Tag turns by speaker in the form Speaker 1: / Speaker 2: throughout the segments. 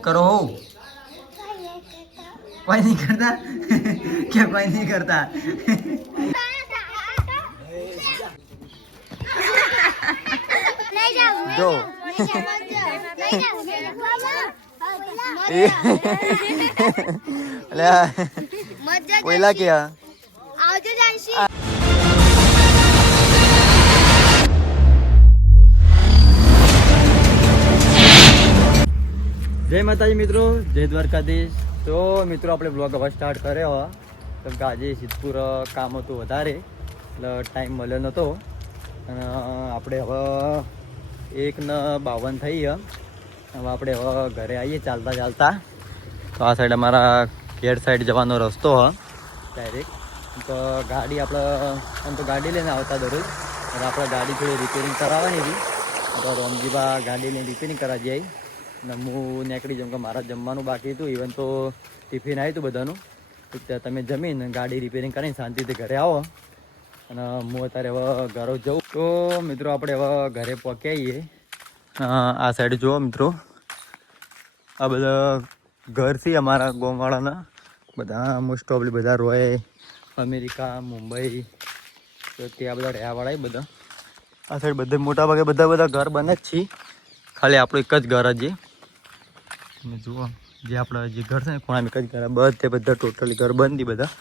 Speaker 1: કરો હોઉં કોઈ નહીં કરતા? કે કોઈ નહીં કરતા? જો. અલ્યા પહેલા કે
Speaker 2: આવજો જાનસી
Speaker 1: જય માતાજી મિત્રો, જય દ્વારકાધીશ. તો મિત્રો, આપણે બ્લોગ હવે સ્ટાર્ટ કર્યો. કેમ કે આજે સિદ્ધપુર કામ હતું વધારે, એટલે ટાઈમ મળ્યો નહોતો. અને આપણે હવે એક ને બાવન થઈ હવે આપણે હવે ઘરે આવીએ ચાલતા ચાલતા. તો આ સાઈડ અમારા ગેટ સાઈડ જવાનો રસ્તો હ ડાયરેક્ટ તો ગાડી આપણે, આમ તો ગાડી લઈને આવતા દરરોજ. અને આપણે ગાડી થોડી રિપેરિંગ કરાવવાની હતી. તો રોમજીબા ગાડી લઈને રિપેરિંગ કરાવી જાય. ને હું નીકળી જાઉં કે મારા જમવાનું બાકી હતું ઇવન તો ટિફિન આવ્યું હતું બધાનું. ત્યાં તમે જમીને ગાડી રિપેરિંગ કરીને શાંતિથી ઘરે આવો. અને હું અત્યારે હવે ઘરે જઉં. તો મિત્રો આપણે હવે ઘરે પહોંચાઈએ આ સાઈડ જુઓ મિત્રો. આ બધા ઘર છે અમારા ગોમવાળાના બધા મોસ્ટ ઓફલી બધા રોય, અમેરિકા, મુંબઈ, તો ત્યાં બધા રહેવાવાળા બધા. આ સાઈડ બધે મોટા ભાગે બધા બધા ઘર બને જ છે. ખાલી આપણું એક જ ઘર જ છે. તમે જુઓ, જે આપણા જે ઘર છે ને, ખૂણામાં જ ઘર બધે બધા ટોટલી ઘર બંધી બધા.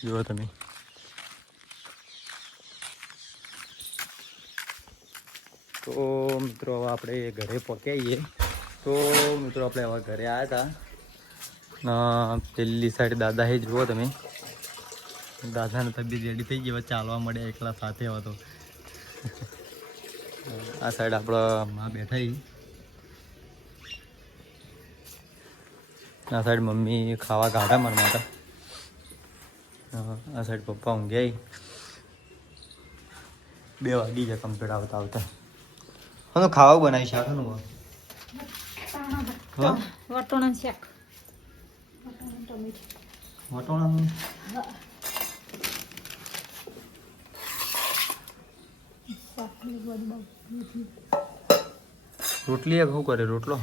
Speaker 1: જુઓ તમે. તો મિત્રો, હવે આપણે ઘરે પહોંચાઈએ તો મિત્રો, આપણે હવે ઘરે આવ્યા હતા. પેલી સાઈડ દાદા હે, જુઓ તમે. દાદાને તબિયત રેડી થઈ ગઈ ચાલવા મળે એકલા સાથે હવે તો. આ સાઈડ આપણા માં બેઠા આ સાઈડ મમ્મી ખાવા કાઢા મારા માટે. આ સાઈડ પપ્પા હું ગયા બે વાગી જાય કમ્પ્લીટ આવતા આવતા. હા ખાવા બનાવી શાકનું હા
Speaker 3: વટોણા શાક.
Speaker 1: વટોણાનું રોટલી શું કરે રોટલો?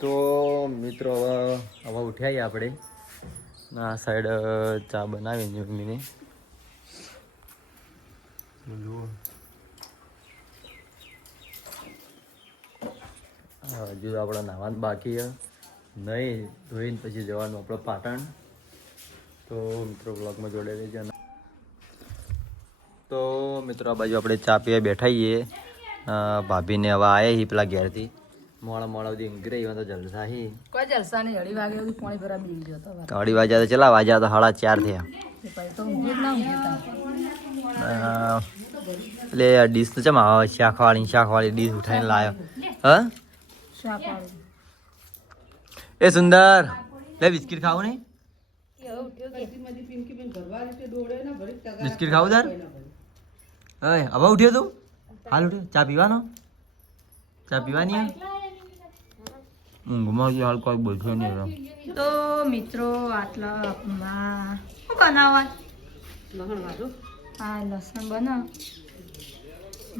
Speaker 1: તો મિત્રો હવે હવે ઉઠ્યા આપણે. આ સાઈડ ચા બનાવી મમ્મીને. જુઓ. હજુ આપણે નાવાનું બાકી નહીં ધોઈને પછી જવાનું આપણે પાટણ. તો મિત્રો બ્લોગમાં જોડે રહેજો તો મિત્રો આ બાજુ આપણે ચા પીવા બેઠાઈએ ભાભીને હવે આવ્યા હી પેલા ઘેરથી. મોડા મોડા સુધી ઊંઘી રહી તો જલસા હી
Speaker 3: કોઈ જલસા નહીં અઢી વાગે સુધી પાણી ભરા બી ગયો તો
Speaker 1: અઢી વાગ્યા તો ચલા વાગ્યા તો સાડા ચાર થયા. એટલે આ ડીશ તો ચમ આવે? શાકવાળી શાકવાળી ડીશ ઉઠાઈને લાવ્યો હા? એ સુંદર લે બિસ્કિટ ખાવું નહીં? બિસ્કિટ ખાવું તાર? હવે ઉઠ્યો તું? હાલ ઉઠ્યો. ચા પીવાનો? ચા પીવાની? ઊંઘમાં હાલ કોઈ બોલશો નહીં
Speaker 3: તો મિત્રો, આટલા શું બનાવવા હા, લસણ બનાવ.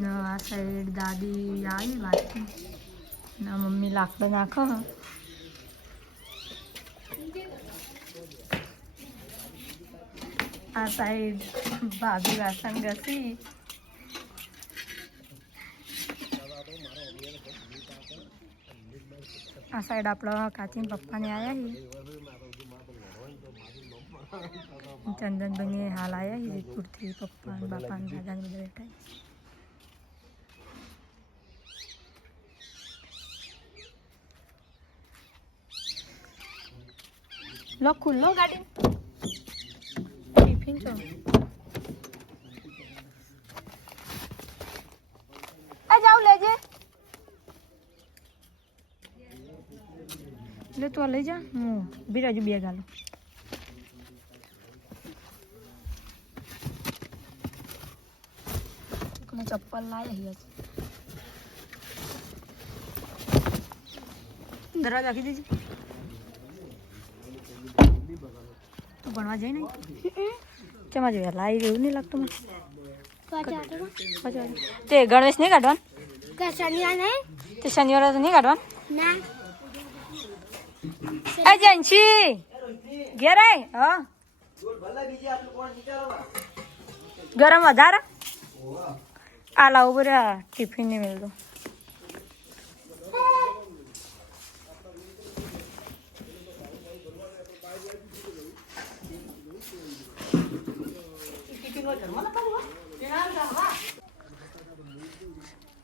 Speaker 3: આ સાઈડ દાદી આવી વાત ને મમ્મી લાકડો નાખો. આ સાઈડ ભાભી વાસણ ઘસી. આ સાઈડ આપણા કાચીન પપ્પાને આવ્યા છે ચંદનભાઈને હાલ આવ્યા છે વીરપુરથી પપ્પા બાપા ને બધા બેઠા. લો ખુલ્લો ગાડી. ટિફિન છો જાવ લેજે. લે તો લઈ જા હું બિરાજુ બે ગાલો. ચપ્પલ લાયા દરવાજા રાખી દેજે. તું ભણવા જઈ નહીં કેમ વહેલા આવી એવું નહીં લાગતું મને. તે ગણવેશ નહીં કાઢવાનું? તે શનિવારે તો નહીં કાઢવાનું?
Speaker 2: ના.
Speaker 3: એ જંશી ઘેર આય હા. ગરમ વધારે. આ લાવું બરા ટિફિન નહીં મળતું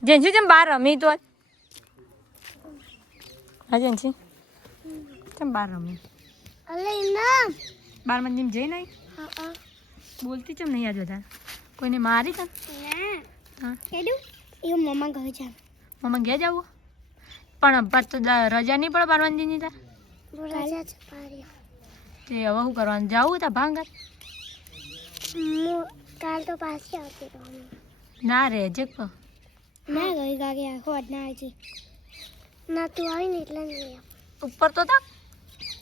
Speaker 3: જેન્સી જેમ બહાર રમી તો? હા જેન્સી કેમ બહાર રમી?
Speaker 2: અલે ના.
Speaker 3: બાર મંદિર જઈ નહીં
Speaker 2: હા
Speaker 3: બોલતી કેમ નહીં આજ વધારે? કોઈને મારી તને
Speaker 2: ના.
Speaker 3: હા.
Speaker 2: કેડું એ મમ્મા કહે છે
Speaker 3: મમ્મા ગયા જાવ? પણ પર તો રજા નહીં પડે બાર મંદિરની તાર
Speaker 2: રાજા છે પારી
Speaker 3: તે હવે શું કરવાનું? જાવું તા ભાંગર
Speaker 2: કાલ તો પાછી આવતી
Speaker 3: ના રે જે ક
Speaker 2: ના ગઈ ગાગે આખો જ ના આવી ના તું આવી ને એટલે
Speaker 3: ઉપર તો તા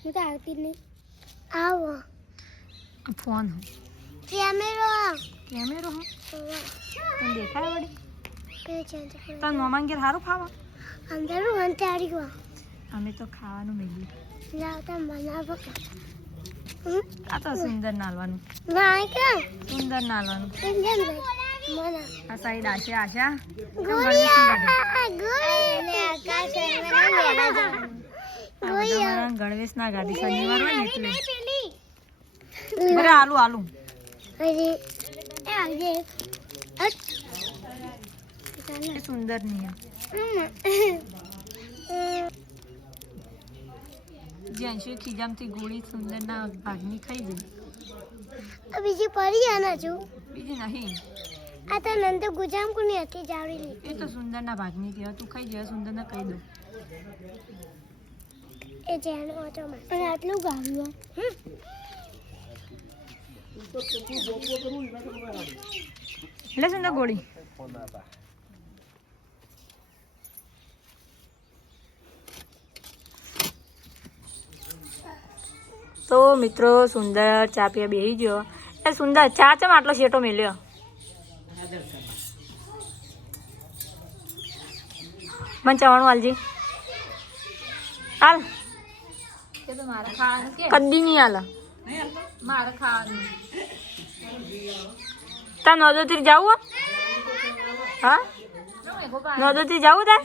Speaker 2: હું તો આવતી નહીં આવો.
Speaker 3: ફોન
Speaker 2: કેમેરો
Speaker 3: કેમેરો હો. તને દેખાય વળી?
Speaker 2: કે છે
Speaker 3: તને ઘેર સારું ખાવા?
Speaker 2: અંદર હું તારી ગયો
Speaker 3: અમે તો ખાવાનું મેળ્યું
Speaker 2: લાવ તો બનાવો
Speaker 3: આ તો સુંદર નાલવાનું.
Speaker 2: ના કે
Speaker 3: સુંદર નાલવાનું.
Speaker 2: સુંદર મના.
Speaker 3: આ સાઈડ આશા આશા.
Speaker 2: ગોળિયા ગોળિયા
Speaker 3: ગણવેશ ના ગાડી શનિવાર હોય ને એટલે.
Speaker 2: પેલી.
Speaker 3: બરે આલુ સુંદર નહીં ખીજામથી ગોળી સુંદરના ભાગની ખાઈ ગઈ
Speaker 2: બીજી પડી આના છું
Speaker 3: બીજી નહીં.
Speaker 2: આ તો નંદ ગુજામ કોની હતી જાવડી
Speaker 3: એ તો સુંદર ના ભાગની હતી. તું ખાઈ જાય સુંદર ના કહી દઉં.
Speaker 2: એ જેનો હતો અને આટલું ગાવ્યું
Speaker 3: એટલે સુંદર ગોળી. તો મિત્રો સુંદર ચા પીવા બેસી ગયો. એ સુંદર ચા ચમ આટલો શેટો મેલ્યો? મને ચવાણું હાલજી હાલ કદી નહીં હાલ મારે ખાવાનું. તાર નોદોતી જવું હા? નોદોતી જવું તાર?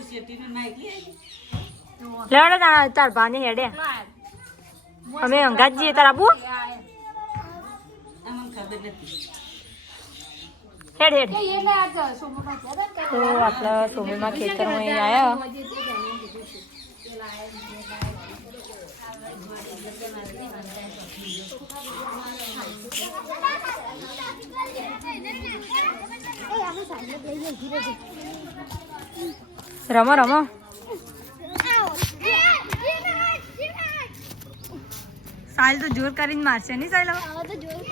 Speaker 3: લેવડે તાર તાર ભાને હેડે. અમે અંગાત જઈએ તાર આબુ હેડ હેડ. તો આપણા સોમલમાં ખેતરમાં આવ્યા રમો રમો. સાહિલ તો જોર કરીને મારશે નહીં સાહિલ હવે
Speaker 2: ए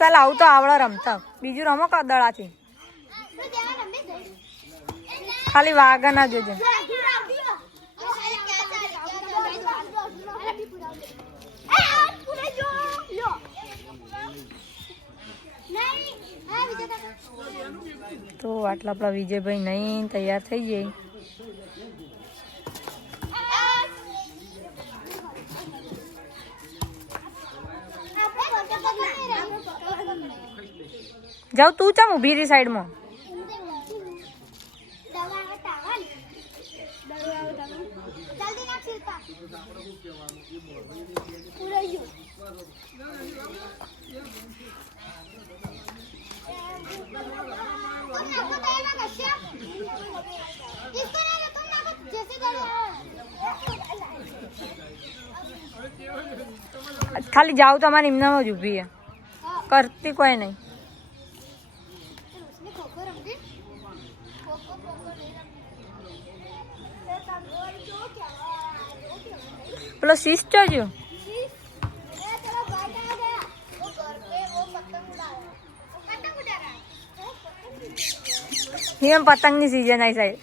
Speaker 3: ચાલ આવું તો આવડે રમતા. બીજું રમો કદળાથી ખાલી વાગા ના જોજે. તો આટલા આપણા વિજયભાઈ નહીં, તૈયાર થઈ જાય. જાવ તું ચામ ઊભી રહી સાઈડમાં. ખાલી જાવ તમારે એમના જ ઊભી કરતી કોઈ નહીં. પેલો સિસ્ટર જો હિમ પતંગની સીઝન આવી સાહેબ.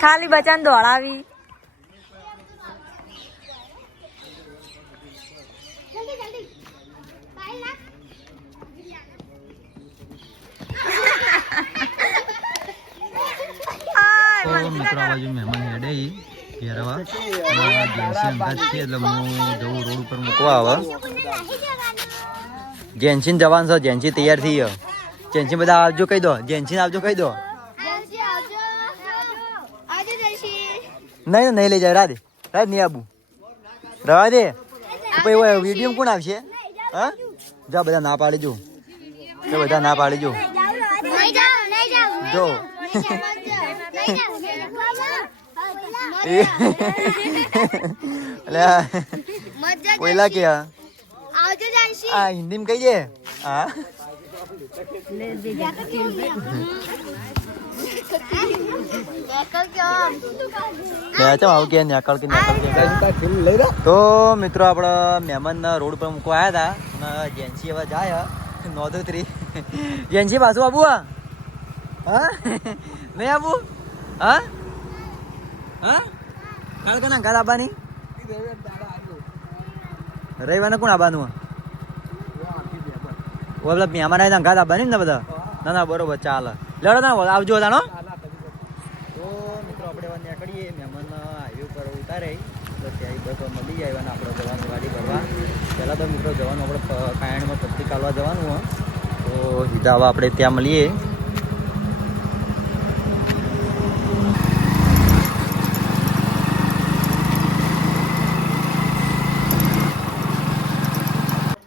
Speaker 3: ખાલી બચાને દોડાવી.
Speaker 1: મિત્રો આવા જો મહેમાન હેડે ઘેરવા. જેન્સી અંદાજ છે એટલે હું જવું રોડ ઉપર મૂકવા આવે જેન્સીન જવાન છો જેન્સી તૈયાર થઈ ગયો. જેન્સી બધા આવજો કહી દો. જેન્સીને આવજો કહી દો. નહીં નહીં લઈ જાય. રાધે રાજ નહીં આબુ. રવા દે પછી વીડિયો કોણ આવશે? હા? જા બધા ના પાડી જો. બધા ના પાડી જો. જો. એટલે કોયલા કે આ? હિન્દી હિન્દીમાં કહી દે. હા. તો મિત્રો આપણા મહેમાન રોડ પર મૂકવા આવ્યા હતા અને જેન્સી હવે જાય નોંધોતરી જેન્સી પાછું આબુ હા? નહીં આબુ? હા? હા? કાલ કોના, કાલ આવવાની રવિવારે કોણ આવવાનું ઓ, પેલા મહેમાન આવી ઘાત આવવાની ને બધા? ના ના, બરોબર, ચાલે. લડો ના, આવજો તાણો તો મિત્રો, આપણે હવે નીકળીએ. મહેમાન હાઈવે ઉપર ઉતારે. તો ત્યાં બસ મળી જાય અને આપણે જવાનું ગાડી ભરવા. પહેલાં તો મિત્રો જવાનું આપણે કાયણમાં પત્તી કાઢવા જવાનું હોય. તો સીધા આપણે ત્યાં મળીએ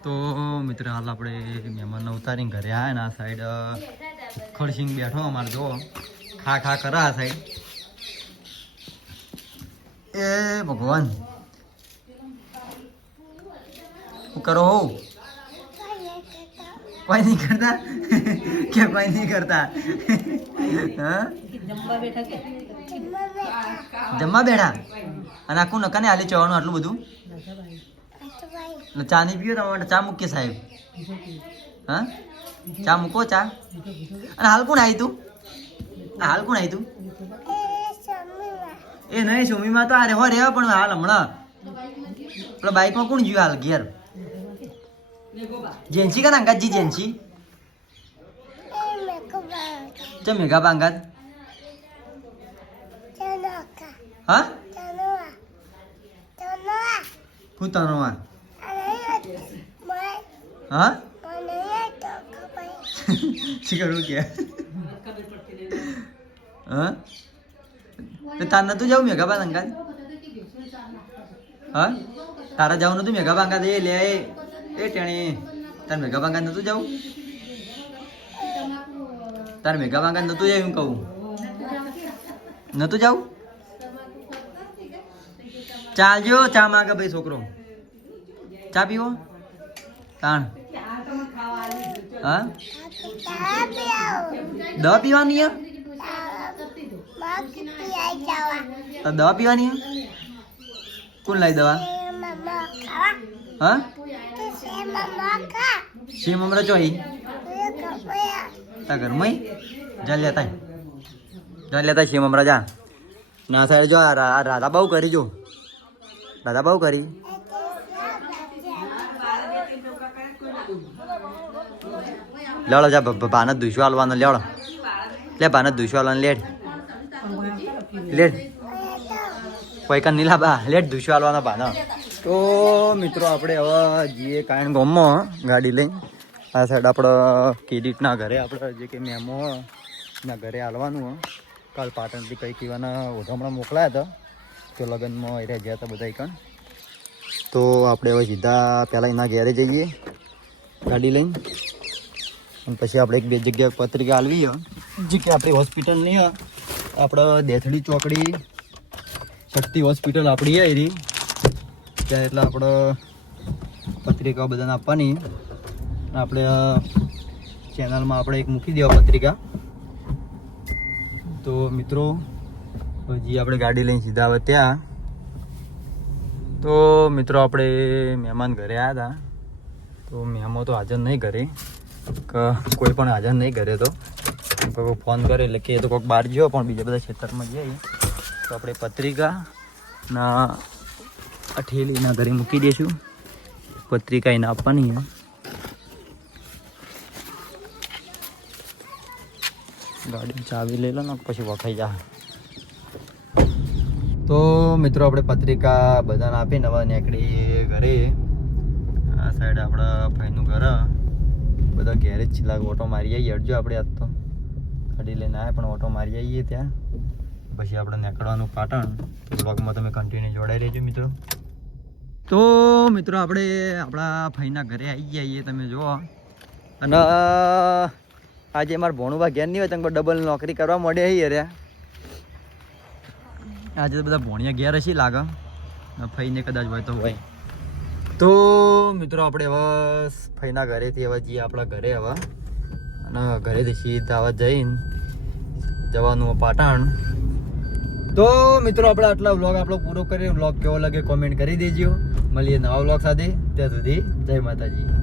Speaker 1: તો મિત્રો, હાલ આપણે મહેમાનને ઉતારીને ઘરે આવ્યા ને આ સાઈડ ખડસિંગ બેઠો અમારે જો ખા ખા કરા આ સાઈડ એ ભગવાન. કરો હો? કોઈ નહીં કરતા? કે કોઈ નહીં કરતા? જમવા બેઠા અને આખું નકાને હાલી ચવાનું આટલું બધું? એટલે ચા નહીં પીવો તમારા માટે? ચા મૂકીએ સાહેબ. હા? ચા મૂકો ચા. અને હાલ કોણ આવી તું? હાલ કોણ આવી તું? એ નહીં સુમીમાં તો આ રેવા રેવા પણ હાલ હમણાં. પેલા બાઇકમાં કોણ જ્યું હાલ ઘેર? જેન્સી કા અંગાતજી જેન્સી? ચમ મેઘા બાંગાત હા? હું તનો આ હા શી કરું કે હા તો તાર નતું જવું મેઘા પાંગાત અંગાત હા તારા જવું નતું મેઘા પાંગાત એ લે એ ટેણી તાર મેઘા પાંગાત નતું જવું તાર મેઘા પાંગાત નતું એમ કહું નતું જાવું ચાલજો ચા માગે ભાઈ છોકરો ચા પીવો તાણ. હા? દવા પીવાની તો દવા પીવાની કોણ લાવી દવા? હા? શી મમરા ચોઈ તા ઘરમાં જા લેતા જા લેતા શી મમરા, જા. ના સાહેબ, જો રાધા બહુ કરી જો. રાધા બહુ કરી. લેવડો જા, ભ- ભ- ભાનત દુશ્યો હાલવાનો લેવડો. લે ભાનત દુશ્યો હાલવાનો લેડ. લેટ પૈકા નીલા બા લેટ દુશ્યો હાલવાનો બાના તો મિત્રો, આપણે હવે જઈએ કાયણ ગામમાં ગાડી લઈને. આ સાઈડ આપણે કિરીટના ઘરે આપણે જે કે મેમો ના ઘરે હાલવાનું કાલ પાટણથી કંઈક એવાના ઓઢમણા મોકલાયા હતા. તો લગ્નમાં એ ગયા હતા બધા કણ. તો આપણે હવે સીધા પહેલાં એના ઘરે જઈએ. ગાડી લઈને. અને પછી આપણે એક બે જગ્યાએ પત્રિકા આલવી જે કે આપણી નહીં આપણે દેથડી ચોકડી, શક્તિ હોસ્પિટલ આપણી આવી ત્યાં એટલે આપણે પત્રિકાઓ બધાને આપવાની. આપણે ચેનલમાં આપણે એક મૂકી દેવા પત્રિકા. તો મિત્રો, હજી આપણે ગાડી લઈને સીધા આવે ત્યાં. તો મિત્રો આપણે મહેમાન ઘરે આવ્યા હતા તો મહેમાન તો હાજર નહીં ઘરે. કોઈ પણ હાજર નહીં ઘરે તો. કોઈ ફોન કરે એટલે કે એ તો કોઈક બહાર ગયો, પણ બીજા બધા ખેતરમાં જઈએ તો આપણે પત્રિકા ના અઠેલીના ઘરે મૂકી દઈશું. પત્રિકા એને આપવાની ગાડી ચાવી લઈ લો ને, પછી વખાઈ જા. તો મિત્રો, આપણે પત્રિકા બધાને આપી, નવા નીકળી ઘરે. આ સાઈડ આપણા ભાઈનું ઘર. બધા ઘેરે જ છેલ્લા ઓટો મારી આવીએ અડજો આપણે આજ તો. ગાડી લઈને આવ્યા પણ ઓટો મારી આવીએ ત્યાં. પછી આપણે નીકળવાનું પાટણ. બ્લોગમાં તમે કન્ટિન્યુ જોડાઈ રહેજો મિત્રો. તો મિત્રો આપણે આપણા ભાઈના ઘરે આવી જઈએ તમે જુઓ. અને આજે મારા ભોણુભા ઘેર નહીં હોય તમે ડબલ નોકરી કરવા મળે અહીં અરે. આજે તો બધા ભોણિયા ઘેર હશે લાગે. ફઈને કદાચ હોય તો હોય તો મિત્રો આપણે હવે ફઈના ઘરેથી હવે જઈએ આપણા ઘરે હવે. અને ઘરેથી સીધા હવે જઈને જવાનું પાટણ. તો મિત્રો આપણે આટલા વ્લોગ આપણો પૂરો કરીએ. વ્લોગ કેવો લાગે કોમેન્ટ કરી દેજો. મળીએ નવા વ્લોગ સાથે. ત્યાં સુધી જય માતાજી.